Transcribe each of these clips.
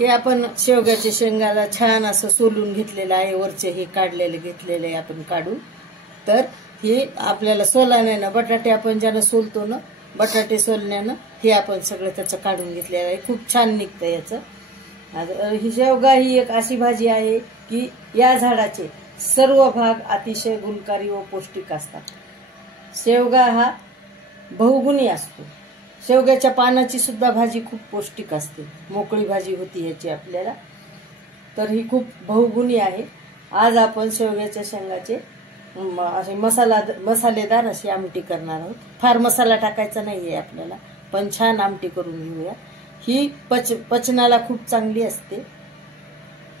हे आपण शेवग्याच्या शेंगाला छान असं सोलून घेतलेलं आहे, वरचे हे काढलेले घेतलेले आहे आपण काढून. तर हे आपल्याला सोलाण्यानं, बटाटे आपण ज्यानं सोलतो ना, बटाटे सोलण्यानं हे आपण सगळं त्याचं काढून घेतलेलं आहे. खूप छान निघतं याचं. ही शेवगा ही एक अशी भाजी आहे की या झाडाचे सर्व भाग अतिशय गुणकारी व पौष्टिक असतात. शेवगा हा बहुगुणी असतो. शेवग्याच्या पानाची सुद्धा भाजी खूप पौष्टिक असते, मोकळी भाजी होती याची आपल्याला. तर ही खूप बहुगुणी आहे. आज आपण शेवग्याच्या शेंगाचे असे मसालेदार अशी आमटी करणार आहोत. फार मसाला टाकायचा नाहीये आपल्याला, पण छान आमटी करून घेऊया. ही पचनाला खूप चांगली असते,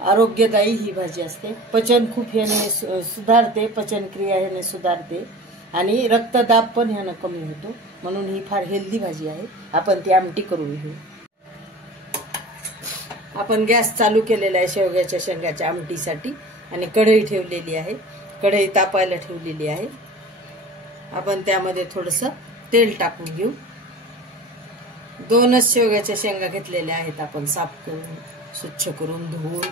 आरोग्यदायी ही भाजी असते. पचन खूप ह्याने सुधारते, पचनक्रिया ह्याने सुधारते आणि रक्तदाब पण ह्यानं कमी होतो. म्हणून ही फार हेल्दी भाजी आहे. आपण ती आमटी करून घेऊ. आपण गॅस चालू केलेला आहे शेवग्याच्या शेंगाच्या आमटीसाठी आणि कढई ठेवलेली आहे. कढई तापायला ठेवलेली आहे. आपण त्यामध्ये थोडंसं तेल टाकून घेऊ. 2च शेवग्याच्या शेंगा घेतलेल्या आहेत आपण, साफ करून स्वच्छ करून धुवून.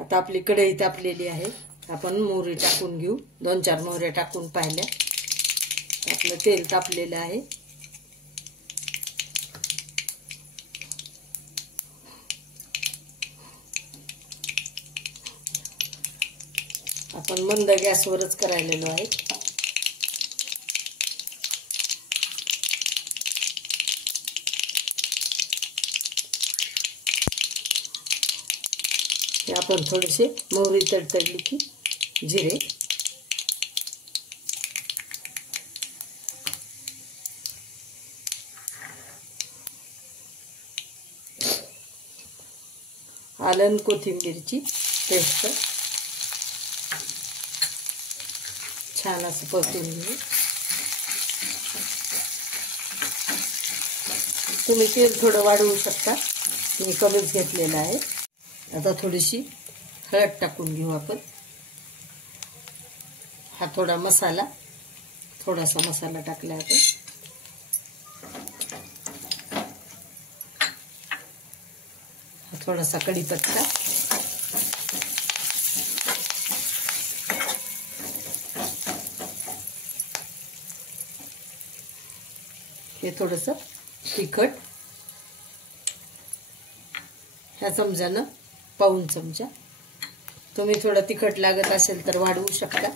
आता आपली कढई तापलेली आहे. आपण मोहरी टाकून घेऊ. 2-4 मोहऱ्या टाकून पाहिल्या. आपलं तेल तापलेलं आहे. आपण मंद गॅसवरच करायलेलो आहे. आपण थोडेसे मोहरी तडतडली की जिरे, आलं कोथिंबीरची पेस्ट छान असं परतून घेऊ. तुम्ही तेल थोडं वाढवू शकता, मी कमीच घेतलेलं आहे. आता थोडीशी हळद टाकून घेऊ आपण. हा थोडा मसाला, थोडासा मसाला टाकला आपण. हा थोडासा कढीपत्ता, हे थोडंसं तिखट, ह्या चमच्यानं पाऊण चमचा. तुम्ही थोडं तिखट लागत असेल तर वाढवू शकता.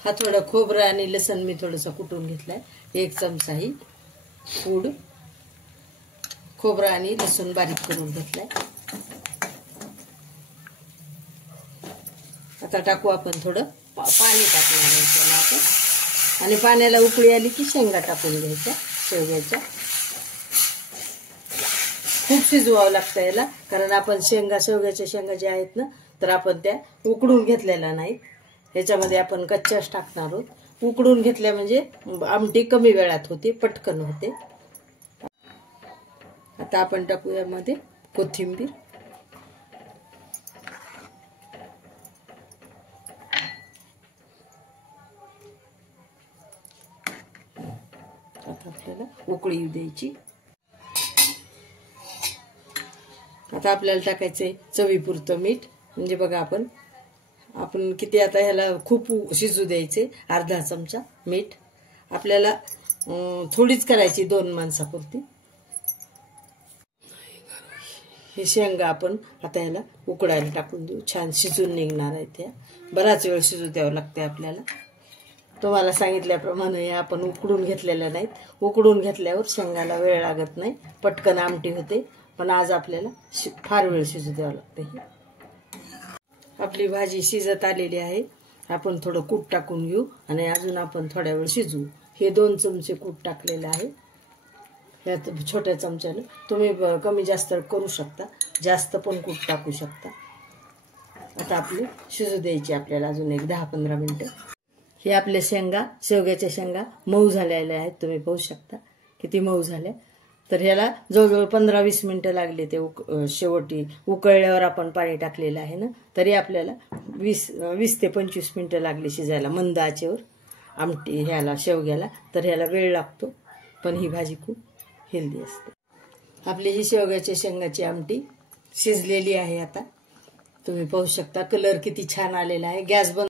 हा थोडं खोबरं आणि लसण मी थोडंसं कुटून घेतलंय. 1 चमचा ही पूड खोबरं आणि लसूण बारीक करून घेतलाय. आता टाकू आपण थोडं पाणी टाकणार आहे त्याला आपण. आणि पाण्याला उकळी आली की शेंगा टाकून घ्यायच्या शेवग्याच्या. खूप शिजवावं लागतं याला, कारण आपण शेवग्याच्या शेंगा ज्या आहेत ना, तर आपण त्या उकडून घेतलेल्या नाहीत. ह्याच्यामध्ये आपण कच्च्याच टाकणार आहोत. उकडून घेतल्या म्हणजे आमटी कमी वेळात होते, पटकन होते. आता आपण टाकू यामध्ये कोथिंबीर. आता आपल्याला उकळी येऊ द्यायची. आता आपल्याला टाकायचंय चवीपुरतं मीठ. म्हणजे बघा आपण किती आता ह्याला खूप शिजू द्यायचे. अर्धा चमचा मीठ. आपल्याला थोडीच करायची 2 माणसापुरती. हे शेंगा आपण आता ह्याला उकडायला टाकून देऊ. छान शिजून निघणार आहे त्या. बराच वेळ शिजू द्यावं लागते आपल्याला. तुम्हाला सांगितल्याप्रमाणे हे आपण उकडून घेतलेलं नाहीत. उकडून घेतल्यावर शेंगाला वेळ लागत नाही, पटकन आमटी होते. पण आज आपल्याला फार वेळ शिजू द्यावं लागते. आपली भाजी शिजत आलेली आहे. आपण थोडं कूट टाकून घेऊ आणि अजून आपण थोड्या वेळ शिजवू. हे 2 चमचे कूट टाकलेलं आहे. ह्यात छोट्या चमच्यानं तुम्ही कमी जास्त करू शकता, जास्त पण कूट टाकू शकता. आता आपली शिजू द्यायची आपल्याला अजून एक 10-15 मिनिटं. हे आपले शेवग्याच्या शेंगा मऊ झालेल्या आहेत. तुम्ही पाहू शकता किती मऊ झाल्या. तर ह्याला जवळजवळ 15-20 मिनिटं लागले. ते शेवटी उकळल्यावर आपण पाणी टाकलेलं आहे ना, तरी आपल्याला 20 ते 25 मिनिटं लागली शिजायला मंद आचेवर. आमटी ह्याला शेवग्याला, तर ह्याला वेळ लागतो, पण ही भाजी खूप हेल्दी असते. आपली ही शेवग्याच्या शेंगाची आमटी शिजलेली आहे. आता तुम्ही पाहू शकता कलर किती छान आलेला आहे. गॅस बंद